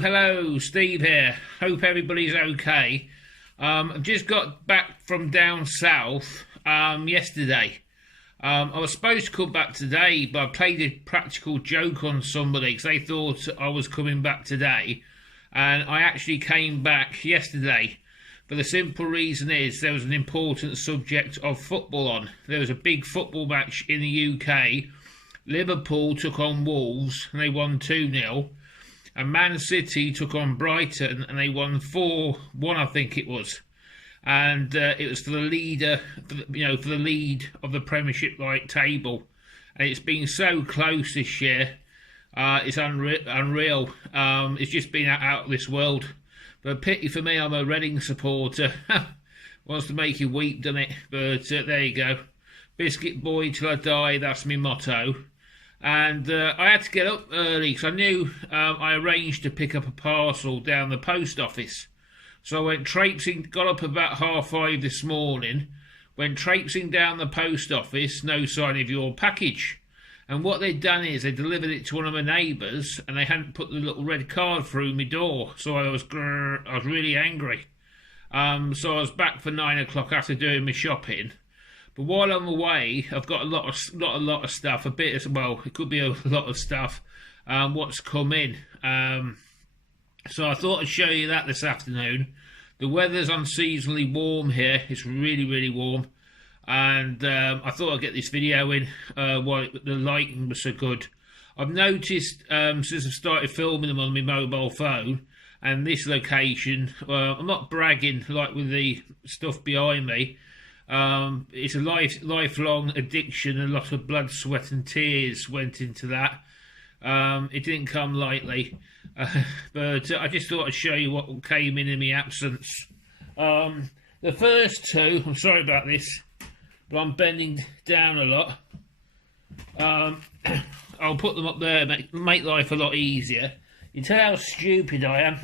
Hello, Steve here. Hope everybody's okay. I've just got back from down south yesterday. I was supposed to come back today, but I played a practical joke on somebody because they thought I was coming back today. And I actually came back yesterday. But the simple reason is there was an important subject of football on. There was a big football match in the UK. Liverpool took on Wolves and they won 2-0. And Man City took on Brighton and they won 4-1, I think it was. And it was for the leader, for the lead of the Premiership table. And it's been so close this year. It's unreal. It's just been out of this world. But pity for me, I'm a Reading supporter. Wants to make you weep, doesn't it? But there you go. Biscuit boy till I die, that's my motto. And I had to get up early because I knew I arranged to pick up a parcel down the post office. So I went traipsing, got up about 5:30 this morning, went traipsing down the post office, no sign of your package. And what they'd done is they delivered it to one of my neighbours and they hadn't put the little red card through my door. So I was really angry. So I was back for 9 o'clock after doing my shopping. But while I'm away, I've got not a lot of stuff, a bit as well. It could be a lot of stuff. What's come in. So I thought I'd show you that this afternoon. The weather's unseasonably warm here. It's really, really warm. And I thought I'd get this video in while the lighting was so good. I've noticed since I started filming them on my mobile phone and this location, I'm not bragging like with the stuff behind me. It's a lifelong addiction. A lot of blood, sweat and tears went into that. It didn't come lightly. But I just thought I'd show you what came in my absence. The first two, I'm sorry about this, but I'm bending down a lot. I'll put them up there, make life a lot easier. You tell how stupid I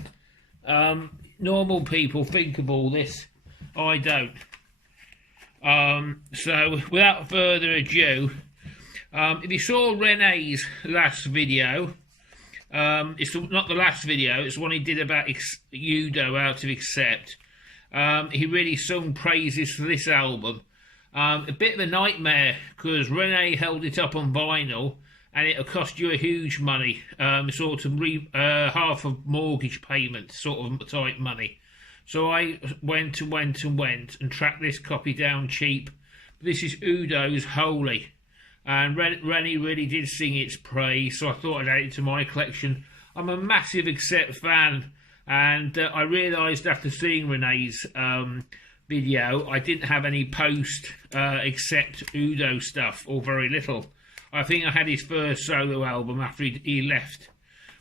am. Normal people think of all this. I don't. So without further ado, if you saw Rene's last video, it's not the last video, it's one he did about Udo Out of Accept. He really sung praises for this album. A bit of a nightmare because Rene held it up on vinyl and it'll cost you a huge money, sort of half a mortgage payment sort of type money. So I went and tracked this copy down cheap. This is Udo's Holy. And Rennie really did sing its praise, so I thought I'd add it to my collection. I'm a massive Accept fan, and I realised after seeing Rene's video, I didn't have any post-Accept Udo stuff, or very little. I think I had his first solo album after he left.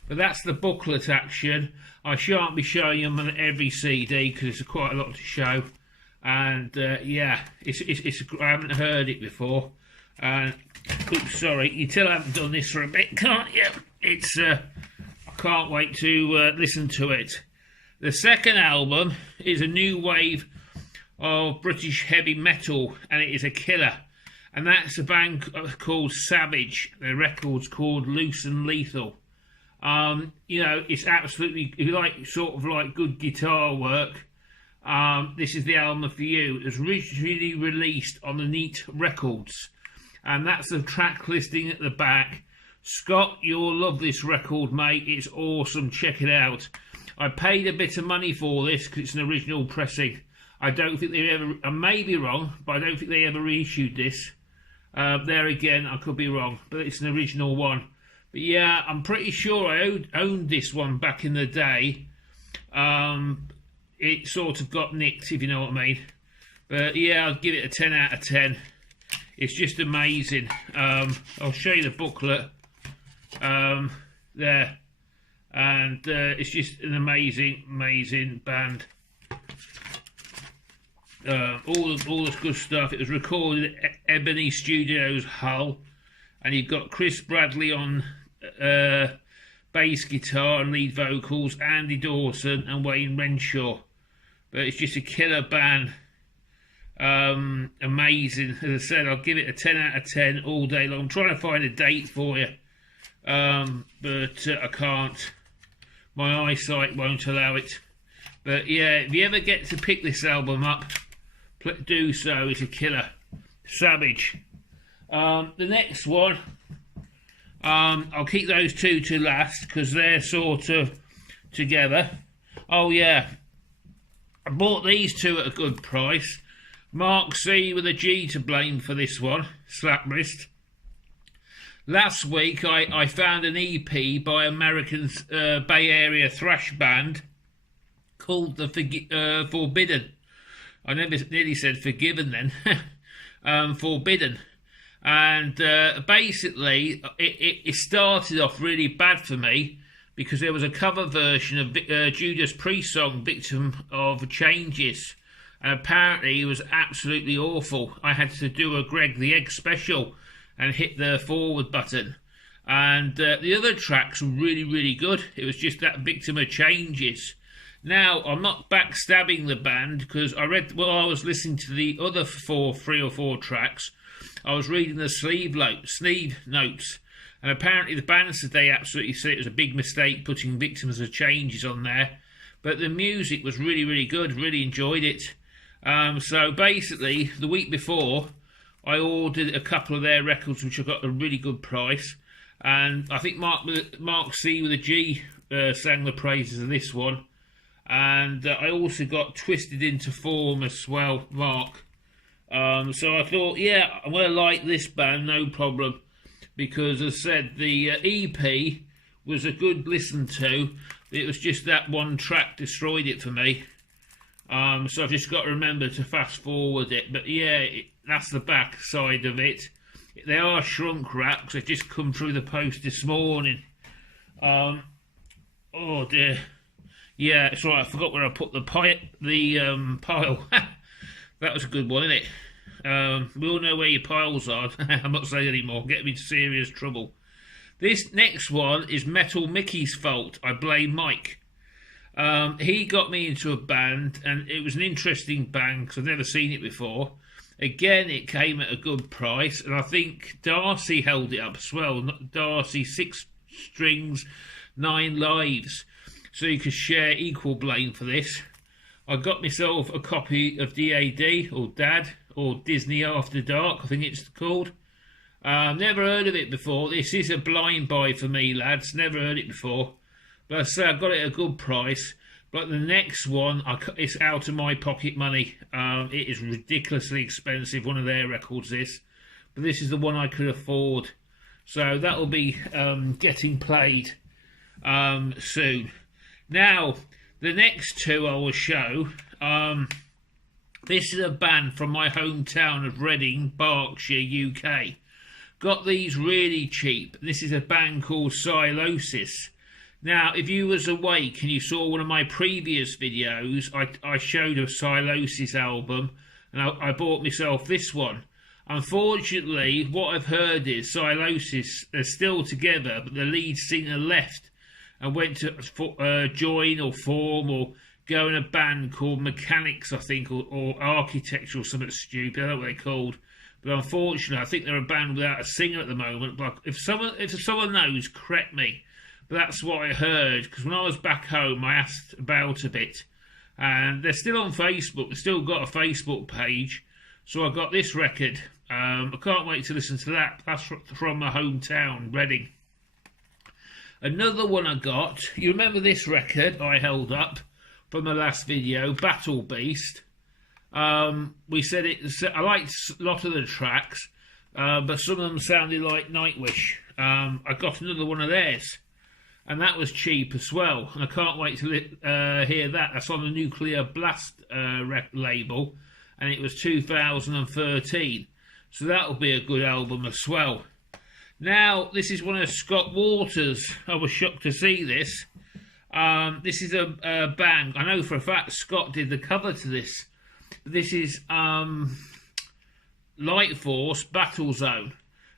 But that's the booklet action. I shan't be showing them on every CD because it's quite a lot to show. And yeah, I haven't heard it before. Oops, sorry, you still haven't done this for a bit, can't you? I can't wait to listen to it. The second album is a new wave of British heavy metal, and it is a killer. And that's a band called Savage. The record's called Loose and Lethal. It's absolutely, if you like sort of like good guitar work, this is the album for you. It was originally released on the Neat Records, and that's the track listing at the back. Scott, you'll love this record, mate. It's awesome. Check it out. I paid a bit of money for this because it's an original pressing. I don't think they ever, I may be wrong, but I don't think they ever reissued this. There again, I could be wrong, but it's an original one. But yeah, I'm pretty sure I owned this one back in the day. It sort of got nicked, if you know what I mean. But yeah, I'll give it a 10 out of 10. It's just amazing. I'll show you the booklet there. And it's just an amazing band. All this good stuff. It was recorded at Ebony Studios, Hull. And you've got Chris Bradley on bass guitar and lead vocals, Andy Dawson and Wayne Renshaw. But it's just a killer band. Amazing. As I said, I'll give it a 10 out of 10 all day long. I'm trying to find a date for you, but I can't. my eyesight won't allow it. But yeah, if you ever get to pick this album up, do so. It's a killer. Savage. The next one, I'll keep those two to last because they're sort of together. Oh yeah, I bought these two at a good price. Mark C with a G to blame for this one, slap wrist. Last week I found an EP by American Bay Area thrash band called the Forbidden. I nearly said forgiven then. Forbidden. And basically it started off really bad for me because there was a cover version of Judas Priest song Victim of Changes, and apparently it was absolutely awful. I had to do a Greg the Egg special and hit the forward button, and the other tracks were really good. It was just that Victim of Changes. Now, I'm not backstabbing the band because I read, while I was listening to the other 3 or 4 tracks, I was reading the sleeve notes, and apparently the band said they absolutely said it was a big mistake putting Victims of Changes on there, but the music was really good, really enjoyed it. So basically, the week before, I ordered a couple of their records, which I got at a really good price, and I think Mark C with a G sang the praises of this one. And I also got Twisted Into Form as well, Mark. So I thought, yeah, I'm going to like this band, no problem. Because, as I said, the EP was a good listen to. It was just that one track destroyed it for me. So I've just got to remember to fast forward it. But yeah, that's the back side of it. They are shrunk wraps. They've just come through the post this morning. Oh dear. Yeah, it's right. I forgot where I put the pile. That was a good one, isn't it? We all know where your piles are. I'm not saying anymore. Get me into serious trouble. This next one is Metal Mickey's fault. I blame Mike. He got me into a band, and it was an interesting band because I've never seen it before. Again, it came at a good price, and I think Darcy held it up as well. Darcy, 6 strings, 9 lives. So you could share equal blame for this. I got myself a copy of DAD, or DAD, or Disney After Dark, I think it's called. Never heard of it before. This is a blind buy for me, lads. Never heard it before. But I say I got it at a good price. But the next one, it's out of my pocket money. It is ridiculously expensive, one of their records this. But this is the one I could afford. So that will be getting played soon. Now, the next two I will show, this is a band from my hometown of Reading, Berkshire, UK. Got these really cheap. This is a band called Silosis. Now, if you was awake and you saw one of my previous videos, I showed a Silosis album, and I bought myself this one. Unfortunately, what I've heard is Silosis are still together, but the lead singer left and went to join or form or go in a band called Mechanics, I think, or Architecture or something stupid. I don't know what they're called. But unfortunately, I think they're a band without a singer at the moment. But if someone knows, correct me. But that's what I heard, because when I was back home, I asked about a bit. And they're still on Facebook. They've still got a Facebook page. So I got this record. I can't wait to listen to that. That's from my hometown, Reading. Another one I got, you remember this record I held up from the last video, Battle Beast. We said I liked a lot of the tracks, but some of them sounded like Nightwish. I got another one of theirs, and that was cheap as well. And I can't wait to hear that. That's on the Nuclear Blast label, and it was 2013. So that'll be a good album as well. Now, this is one of Scott Waters. I was shocked to see this. This is a band. I know for a fact Scott did the cover to this. This is Light Force Battle Zone.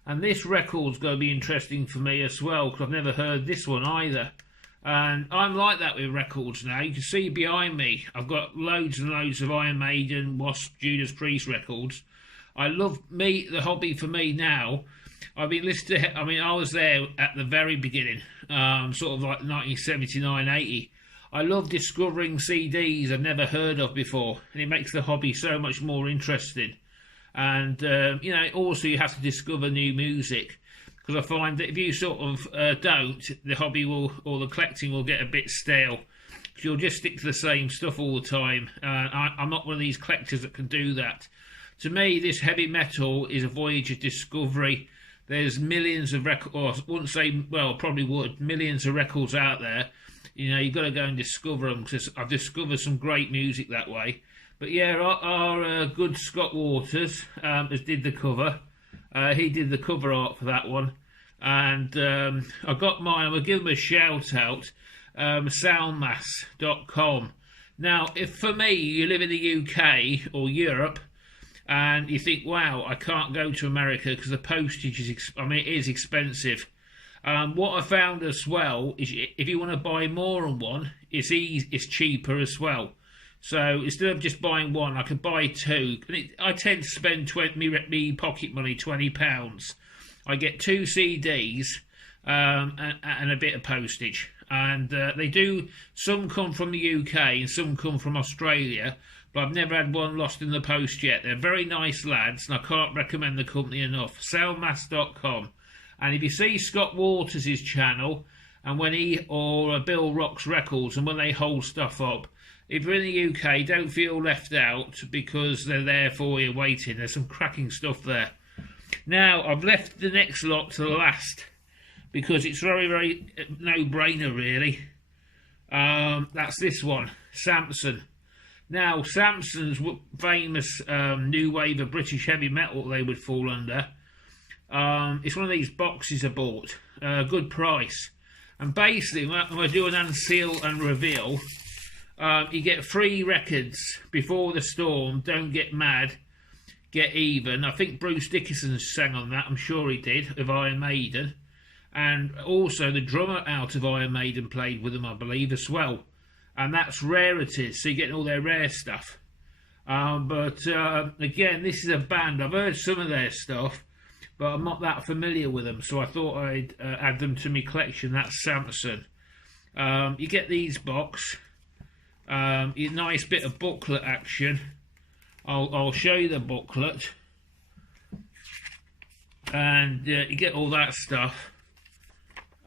And this record's going to be interesting for me as well, because I've never heard this one either. And I'm like that with records now. You can see behind me, I've got loads and loads of Iron Maiden, Wasp, Judas Priest records. The hobby for me now I've been listening to, I mean, I was there at the very beginning, sort of like 1979, 80. I love discovering CDs I've never heard of before, and it makes the hobby so much more interesting. And, also you have to discover new music, because I find that if you sort of don't, the hobby will, or the collecting will get a bit stale. You'll just stick to the same stuff all the time. I'm not one of these collectors that can do that. To me, this heavy metal is a voyage of discovery. There's millions of records, or I wouldn't say, well, probably would, millions of records out there. You've got to go and discover them, because I've discovered some great music that way. But yeah, our good Scott Waters has did the cover. He did the cover art for that one. And I got mine. I'm going to give him a shout out. Soundmass.com. Now, if for me, you live in the UK or Europe, and you think, wow, I can't go to America because the postage is, it is expensive. What I found as well is if you want to buy more than one, it's cheaper as well. So instead of just buying one, I could buy two. And I tend to spend me pocket money, £20. I get 2 CDs and a bit of postage. And they do, some come from the UK and some come from Australia, but I've never had one lost in the post yet. They're very nice lads, and I can't recommend the company enough. Soundmass.com. And if you see Scott Waters' channel, and when he, or Bill Rocks Records, and when they hold stuff up, if you're in the UK, don't feel left out, because they're there for you waiting. There's some cracking stuff there. Now, I've left the next lot to the last, because it's very, very no-brainer, really. That's this one, Samson. Now, Samson's famous new wave of British heavy metal they would fall under. It's one of these boxes I bought, good price. And basically, when I do an unseal and reveal, you get 3 records: Before the Storm, Don't Get Mad, Get Even. I think Bruce Dickinson sang on that, I'm sure he did, of Iron Maiden. And also the drummer out of Iron Maiden played with them, I believe, as well. And that's Rarities, so you're getting all their rare stuff. But again, this is a band, I've heard some of their stuff, but I'm not that familiar with them, so I thought I'd add them to my collection. That's Samson. You get these box, a nice bit of booklet action. I'll show you the booklet. And you get all that stuff.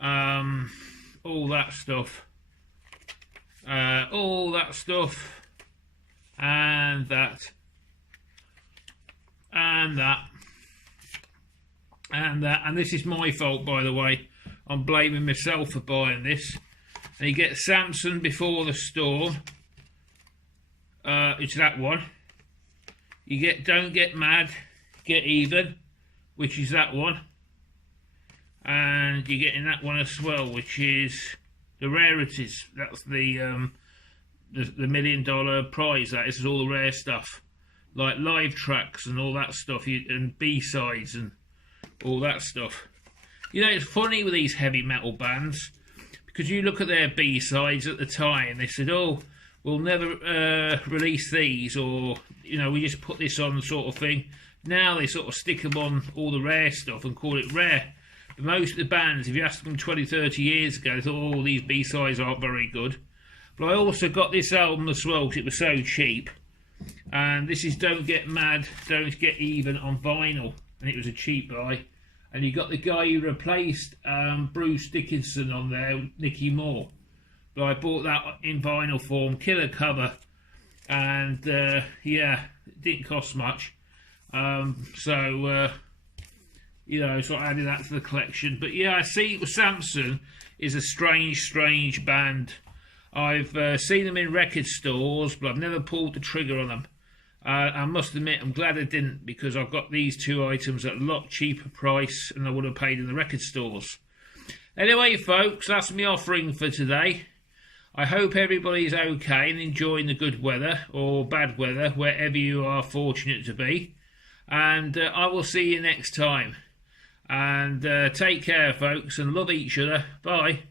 All that stuff, and that, and that, and that, and this is my fault, by the way. I'm blaming myself for buying this. And you get Samson, Before the Storm, it's that one. You get Don't Get Mad, Get Even, which is that one. And you're getting that one as well, which is the Rarities. That's the $1 million prize. This is all the rare stuff, like live tracks and all that stuff, and B-sides and all that stuff. It's funny with these heavy metal bands, because you look at their B-sides at the time, they said, oh, we'll never release these, or we just put this on, sort of thing. Now they sort of stick them on all the rare stuff and call it rare. Most of the bands, if you asked them 20, 30 years ago, they thought, oh, these B-sides aren't very good. But I also got this album as well, because it was so cheap. And this is Don't Get Mad, Don't Get Even on vinyl. And it was a cheap buy. And you got the guy who replaced Bruce Dickinson on there, Nicky Moore. But I bought that in vinyl form, killer cover. And, yeah, it didn't cost much. So I added that to the collection. But yeah, I see Samson is a strange band. I've seen them in record stores, but I've never pulled the trigger on them. I must admit, I'm glad I didn't, because I've got these 2 items at a lot cheaper price than I would have paid in the record stores. Anyway, folks, that's my offering for today. I hope everybody's okay and enjoying the good weather, or bad weather, wherever you are fortunate to be. And I will see you next time. And take care, folks, and love each other. Bye.